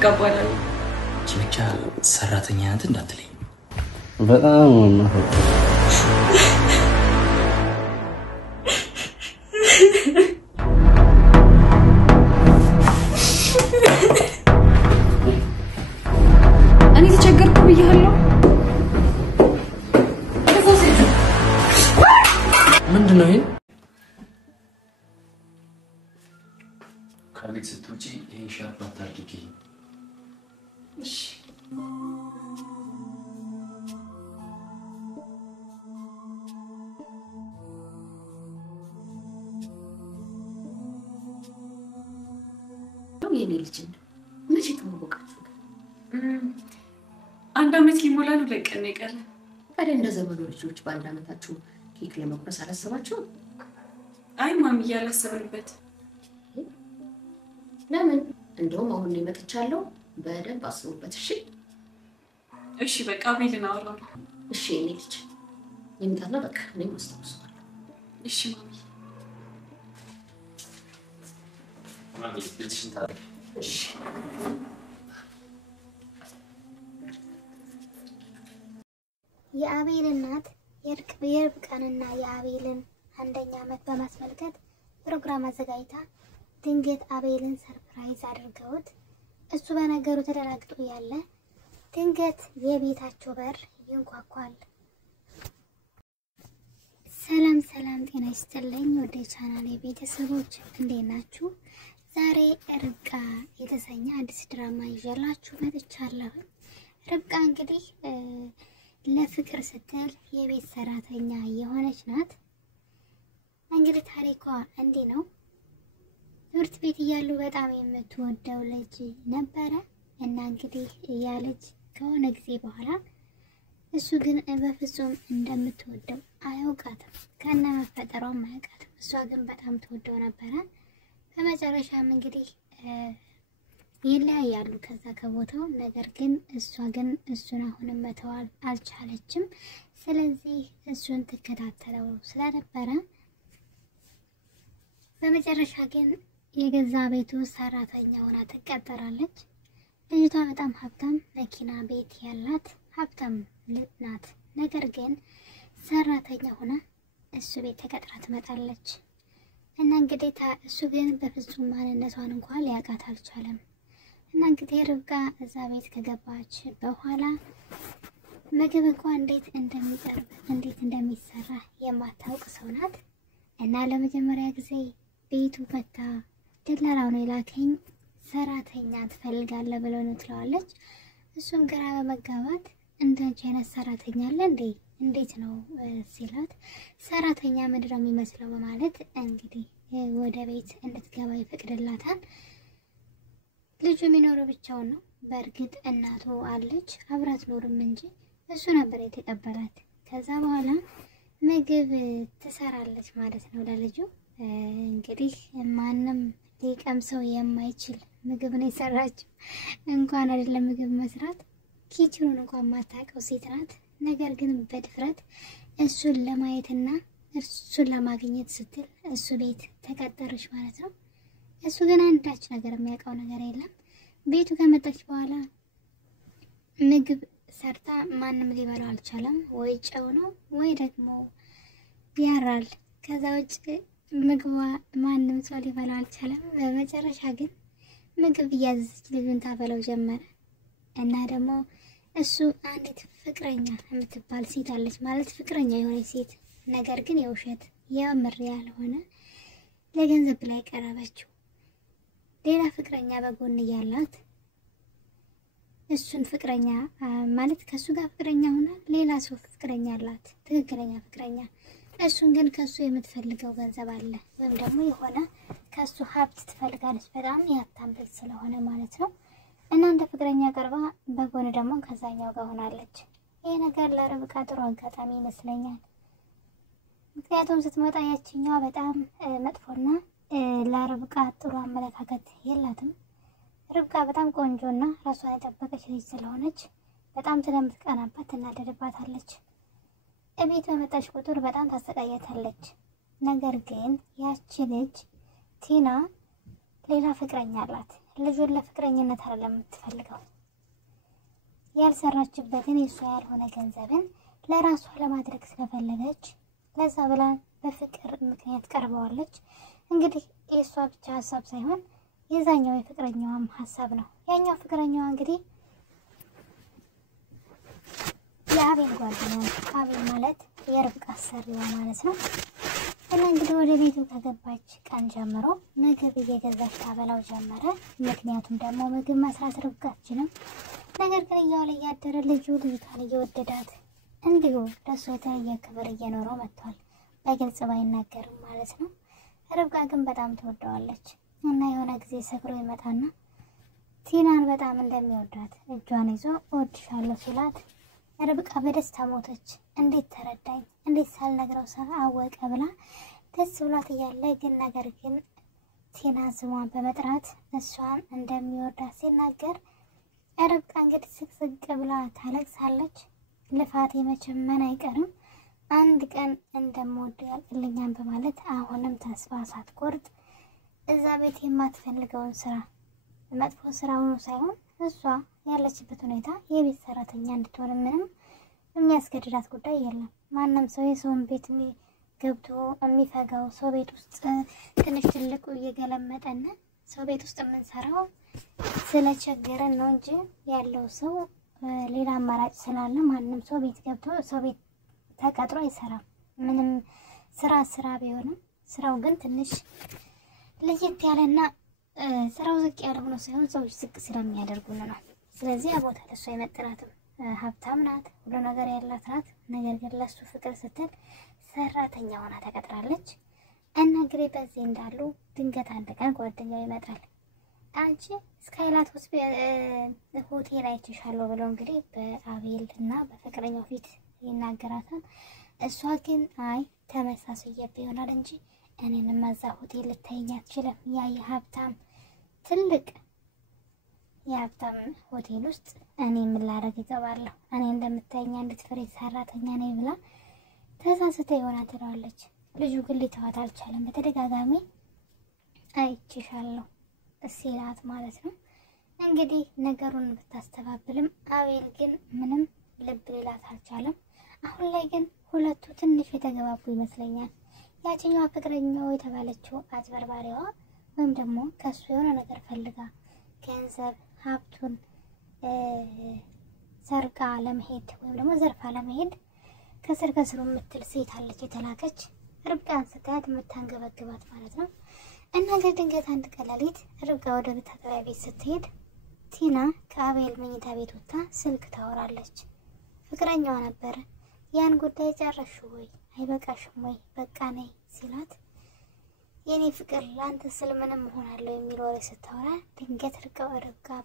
ርብቃ እባላለሁ። ብቻ ሰራተኛ ናት እንዳትለኝ። በጣም ነው እኔ ተቸገርኩ ብያለሁ። ምንድነው ይሄ? ከቤት ስትውጪ ይሄን ሻርፕ አታድርጊ። እሺ የኔ ልጅ መቼ ተዋወቃችሁ? አንድ አመት ሊሞላ ነው ለቀን የቀረ። ታዲያ እንደ ዘመኑ ልጆች በአንድ አመታችሁ ኬክ ለመቁረስ አላሰባችሁም? አይ ማሚ ያላሰብንበት። ለምን? እንደውም አሁን ላይ መጥቻለሁ። በደንብ አስቡበት። እሺ በቃ ቤልን አወራው። እሺ የኔ ልጅ ይምጣና በቃ እኔም አስታውሳለሁ። እሺ ማሚ ልጅሽን ታዲያ እሺ የአቤል እናት የርብቃንና የአቤልን አንደኛ አመት በማስመልከት ፕሮግራም አዘጋጅታ ድንገት አቤልን ሰርፕራይዝ አድርገውት እሱ በነገሩ ተደናግጦ ያለ ድንገት የቤታቸው በር ይንኳኳል። ሰላም ሰላም፣ ጤና ይስጥልኝ ወደ ቻናሌ ቤተሰቦች እንዴት ናችሁ? ዛሬ ርብቃ የተሰኘ አዲስ ድራማ ይዤላችሁ መጥቻለሁ። ርብቃ እንግዲህ ለፍቅር ስትል የቤት ሰራተኛ የሆነች ናት። እንግዲህ ታሪኳ እንዲህ ነው። ትምህርት ቤት እያሉ በጣም የምትወደው ልጅ ነበረ እና እንግዲህ ያ ልጅ ከሆነ ጊዜ በኋላ እሱ ግን በፍጹም እንደምትወደው አያውቃትም። ከነ መፈጠሯም አያውቃትም። እሷ ግን በጣም ትወደው ነበረ። በመጨረሻም እንግዲህ ይለያያሉ ከዛ ከቦታው። ነገር ግን እሷ ግን እሱን አሁንም መተው አልቻለችም። ስለዚህ እሱን ትከታተለው ስለነበረ በመጨረሻ ግን የገዛ ቤቱ ሰራተኛ ሆና ትቀጠራለች። ልጅቷ በጣም ሀብታም መኪና ቤት ያላት ሀብታም ናት። ነገር ግን ሰራተኛ ሆና እሱ ቤት ተቀጥራ ትመጣለች እና እንግዲህ እሱ ግን በፍጹም ማንነቷን እንኳን ሊያውቃት አልቻለም። እና እንግዲህ ርብቃ እዛ ቤት ከገባች በኋላ ምግብ እንኳን እንዴት እንደሚቀርብ እንዴት እንደሚሰራ የማታውቅ ሰው ናት። እና ለመጀመሪያ ጊዜ ቤቱ ፈታ ደላላው ነው የላከኝ ሰራተኛ ትፈልጋለህ ብሎ ነው ትለዋለች። እሱም ግራ በመጋባት እንዳንቺ አይነት ሰራተኛ አለ እንዴ? እንዴት ነው ሲላት ሰራተኛ ምንድን ነው የሚመስለው በማለት እንግዲህ ወደ ቤት እንድትገባ ይፈቅድላታል። ልጁ የሚኖረው ብቻውን ነው። በእርግጥ እናቱ አለች አብራት ኖርም እንጂ እሱ ነበር የተቀበላት። ከዛ በኋላ ምግብ ትሰራለች ማለት ነው ለልጁ። እንግዲህ ማንም ሊቀምሰው የማይችል ምግብ ነው የሰራችው። እንኳን አይደለም ምግብ መስራት ኪችኑን እንኳን ማታውቀው ሴት ናት። ነገር ግን በድፍረት እሱን ለማየትና እሱን ለማግኘት ስትል እሱ ቤት ተቀጠረች ማለት ነው። እሱ ግን አንዳች ነገር የሚያውቀው ነገር የለም። ቤቱ ከመጣች በኋላ ምግብ ሰርታ ማንም ሊበላው አልቻለም። ወይ ጨው ነው ወይ ደግሞ ያራል። ከዛ ውጭ ምግቧ ማንም ሰው ሊበላው አልቻለም። በመጨረሻ ግን ምግብ እያዘዘች ልጁን ታበለው ጀመረ። እና ደግሞ እሱ አንዲት ፍቅረኛ የምትባል ሴት አለች ማለት ፍቅረኛ የሆነች ሴት ነገር ግን የውሸት የምር ያልሆነ ለገንዘብ ላይ ቀረበችው። ሌላ ፍቅረኛ በጎን ያላት እሱን ፍቅረኛ ማለት ከሱ ጋር ፍቅረኛ ሆና ሌላ ሰው ፍቅረኛ አላት ትክክለኛ ፍቅረኛ። እሱን ግን ከሱ የምትፈልገው ገንዘብ አለ ወይም ደግሞ የሆነ ከሱ ሀብት ትፈልጋለች በጣም ያታም ልጅ ስለሆነ ማለት ነው። እና እንደ ፍቅረኛ ቀርባ በጎን ደግሞ ከዛኛው ጋር ሆናለች። ይሄ ነገር ለርብቃ ጥሩ አጋጣሚ ይመስለኛል። ምክንያቱም ስትመጣ ያችኛዋ በጣም መጥፎና ለርብቃ ጥሩ አመለካከት የላትም። ርብቃ በጣም ቆንጆና ራሷን የጠበቀች ልጅ ስለሆነች በጣም ስለምትቀናባት ትናደድባታለች። እቤት በመጣች ቁጥር በጣም ታሰቃያታለች። ነገር ግን ያቺ ልጅ ቲና ሌላ ፍቅረኛ አላት። ልጁን ለፍቅረኝነት አይደለም የምትፈልገው። ያልሰራችበትን የሷ ያልሆነ ገንዘብን ለራሷ ለማድረግ ስለፈለገች ለዛ ብላ በፍቅር ምክንያት ቀርበዋለች። እንግዲህ የሷ ብቻ ሀሳብ ሳይሆን የዛኛው የፍቅረኛዋም ሀሳብ ነው። ያኛው ፍቅረኛዋ እንግዲህ የአቤል ጓደኛ ነው። አቤል ማለት የርብቃ አሰሪዋ ማለት ነው። እና እንግዲህ ወደ ቤቱ ከገባች ቀን ጀምሮ ምግብ እየገዛች ታበላው ጀመረ። ምክንያቱም ደግሞ ምግብ መስራት ርብቃ አትችልም። ነገር ግን እያዋለ እያደረ ልጅቷን እየወደዳት እንዲሁ ለእሱ የተለየ ክብር እየኖረው መጥቷል። በግልጽ ባይናገርም ማለት ነው። ርብቃ ግን በጣም ትወደዋለች እና የሆነ ጊዜ ሰክሮ ይመጣና ቲናን በጣም እንደሚወዳት እጇን ይዞ እወድሻለሁ ሲላት ርብቃ በደስታ ሞተች። እንዴት ተረዳኝ፣ እንዴት ሳልነግረው አወቀ ብላ ደስ ብሏት እያለ ግን ነገር ግን ቲና ስሟን በመጥራት እሷን እንደሚወዳት ሲናገር ርብቃ እንግዲህ ስቅስቅ ብላ ታለቅሳለች። ልፋቴ መቼም አይቀርም፣ አንድ ቀን እንደምወድ ያልቅልኛል በማለት አሁንም ተስፋ ሳትቆርጥ እዛ ቤት የማትፈልገውን ስራ መጥፎ ስራውን ሳይሆን እሷ ያለችበት ሁኔታ የቤት ሰራተኛ እንድትሆን ምንም የሚያስገድዳት ጉዳይ የለም። ማንም ሰው የሰውን ቤት ገብቶ የሚፈጋው ሰው ቤት ውስጥ ትንሽ ትልቁ እየገለመጠና ሰው ቤት ውስጥ የምንሰራው ስለቸገረን ነው እንጂ ያለው ሰው ሌላ አማራጭ ስላለ ማንም ሰው ቤት ገብቶ ሰው ቤት ተቀጥሮ አይሰራም። ምንም ስራ ቢሆንም ስራው ግን ትንሽ ለየት ያለና ስራው ዝቅ ያለ ሆኖ ሳይሆን ሰዎች ዝቅ ስለሚያደርጉን ነው። ስለዚህ አቦታ ለሷ አይመጥናትም። ሀብታም ናት፣ ሁሉ ነገር ያላት ናት። ነገር ግን ለሱ ፍቅር ስትል ሰራተኛ ሆና ተቀጥራለች። እና እንግዲህ በዚህ እንዳሉ ድንገት አንድ ቀን ጓደኛው ይመጣል። አንቺ ስካይላት ሆቴል አይቼሻለሁ ብሎ እንግዲህ በአቤል እና በፍቅረኛው ፊት ይናገራታል። እሷ ግን አይ ተመሳሳይበት ይሆናል እንጂ እኔንም እዛ ሆቴል ልታይኝ አትችልም። ያ የሀብታም ትልቅ የሀብታም ሆቴል ውስጥ እኔ ምን ላደርግ እገባለሁ? እኔ እንደምታይኝ አንዲት ፍሬ ሰራተኛ ነኝ ብላ ተሳስታ ይሆናል ትለዋለች። ልጁ ግን ሊተዋት አልቻለም። በተደጋጋሚ አይቼሻለሁ ሲላት ማለት ነው። እንግዲህ ነገሩን ብታስተባብልም አቤል ግን ምንም ልብ ሊላት አልቻለም። አሁን ላይ ግን ሁለቱ ትንሽ የተገባቡ ይመስለኛል። ያችኛዋ ፍቅረኛው የተባለችው አጭበርባሪዋ ወይም ደግሞ ከሱ የሆነ ነገር ፈልጋ ገንዘብ ሀብቱን ሰርቃ ለመሄድ ወይም ደግሞ ዘርፋ ለመሄድ ከስር ከስሩ የምትል ሴት አለች የተላከች። ርብቃን ስታያት የምታንገበግባት ማለት ነው። እና ድንገት አንድ ቀላሊት ርብቃ ወደ መታጠቢያ ቤት ስትሄድ ቲና ከአቤል መኝታ ቤት ወጥታ ስልክ ታወራለች። ፍቅረኛዋ ነበረ። ያን ጉዳይ ጨረሹ ወይ አይበቃሽም ወይ በቃ ነይ ሲላት የኔ ፍቅር ላንተ ስል ምንም ሆናለሁ የሚል ወሬ ስታወራ ድንገት ርብቃ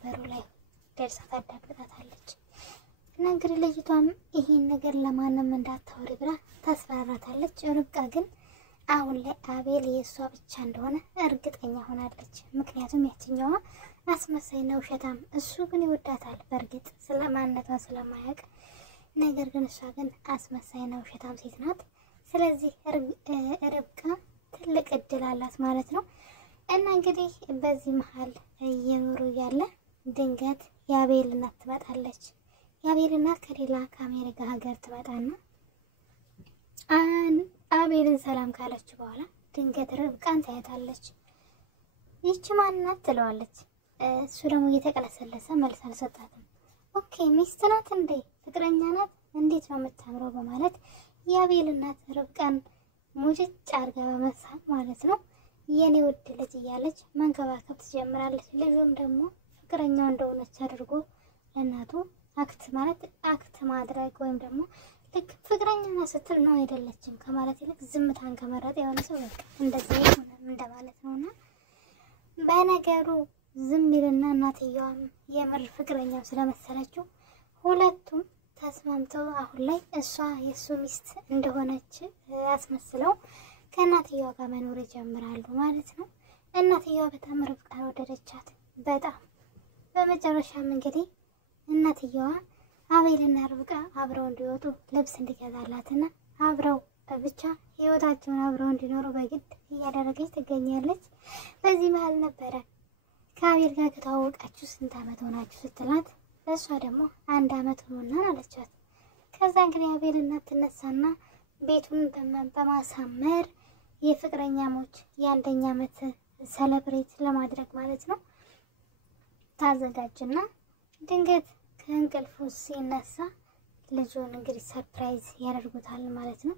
በሩ ላይ ደርሳ ታዳምጣታለች። እና እንግዲህ ልጅቷም ይሄን ነገር ለማንም እንዳታወሪ ብላ ታስፈራራታለች። ርብቃ ግን አሁን ላይ አቤል የእሷ ብቻ እንደሆነ እርግጠኛ ሆናለች። ምክንያቱም ያችኛዋ አስመሳይና ውሸታም፣ እሱ ግን ይወዳታል በእርግጥ ስለማንነቷ ስለማያውቅ። ነገር ግን እሷ ግን አስመሳይና ውሸታም ሴት ናት። ስለዚህ ርብቃ ትልቅ እድል አላት ማለት ነው። እና እንግዲህ በዚህ መሀል እየኖሩ ያለ ድንገት የአቤል እናት ትመጣለች። የአቤል እናት ከሌላ ከአሜሪካ ሀገር ትመጣና አቤልን ሰላም ካለች በኋላ ድንገት ርብቃን ታያታለች። ይቺ ማን ናት ትለዋለች። እሱ ደግሞ እየተቀለሰለሰ መልስ አልሰጣትም። ኦኬ ሚስት ናት እንዴ? ፍቅረኛ ናት? እንዴት ነው የምታምረው? በማለት የአቤል እናት ርብቃን ሙጭጭ አድርጋ በመሳም ማለት ነው የኔ ውድ ልጅ እያለች መንከባከብ ትጀምራለች። ልጁም ደግሞ ፍቅረኛው እንደሆነች አድርጎ ለእናቱ አክት ማድረግ ወይም ደግሞ ልክ ፍቅረኛ ስትል ነው አይደለችም ከማለት ይልቅ ዝምታን ከመረጥ የሆነ ሰው በቃ እንደዚህ ሆነ እንደማለት ነውና በነገሩ ዝም ይልና እናትየዋም የምር ፍቅረኛው ስለመሰለችው ሁለቱም ተስማምተው አሁን ላይ እሷ የሱ ሚስት እንደሆነች ያስመስለው ከእናትየዋ ጋር መኖር ይጀምራሉ ማለት ነው። እናትየዋ በጣም ርብቃን ወደደቻት በጣም። በመጨረሻም እንግዲህ እናትየዋ አቤልና ርብቃ አብረው እንዲወጡ ልብስ እንዲገዛላትና አብረው ብቻ ህይወታቸውን አብረው እንዲኖሩ በግድ እያደረገች ትገኛለች። በዚህ መሀል ነበረ ከአቤል ጋር ከተዋወቃችሁ ስንት ዓመት ሆናችሁ ስትላት እሷ ደግሞ 1 ዓመት ሆኖናል አለቻት። ከዛ እንግዲህ አቤል እናት ትነሳና ቤቱን በማሳመር የፍቅረኛሞች የ1ኛ ዓመት ሰለብሬት ለማድረግ ማለት ነው ታዘጋጅና ድንገት ከእንቅልፉ ሲነሳ ልጁን እንግዲህ ሰርፕራይዝ ያደርጉታል ማለት ነው።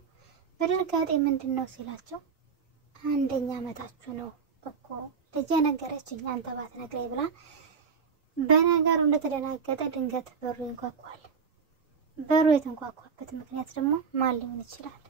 በድንጋጤ ምንድነው ሲላቸው 1ኛ ዓመታችሁ ነው እኮ ልጄ ነገረችኝ አንተ ባትነግረኝ ብላ በነገሩ እንደተደናገጠ ድንገት በሩ ይንኳኳል። በሩ የተንኳኳበት ምክንያት ደግሞ ማን ሊሆን ይችላል?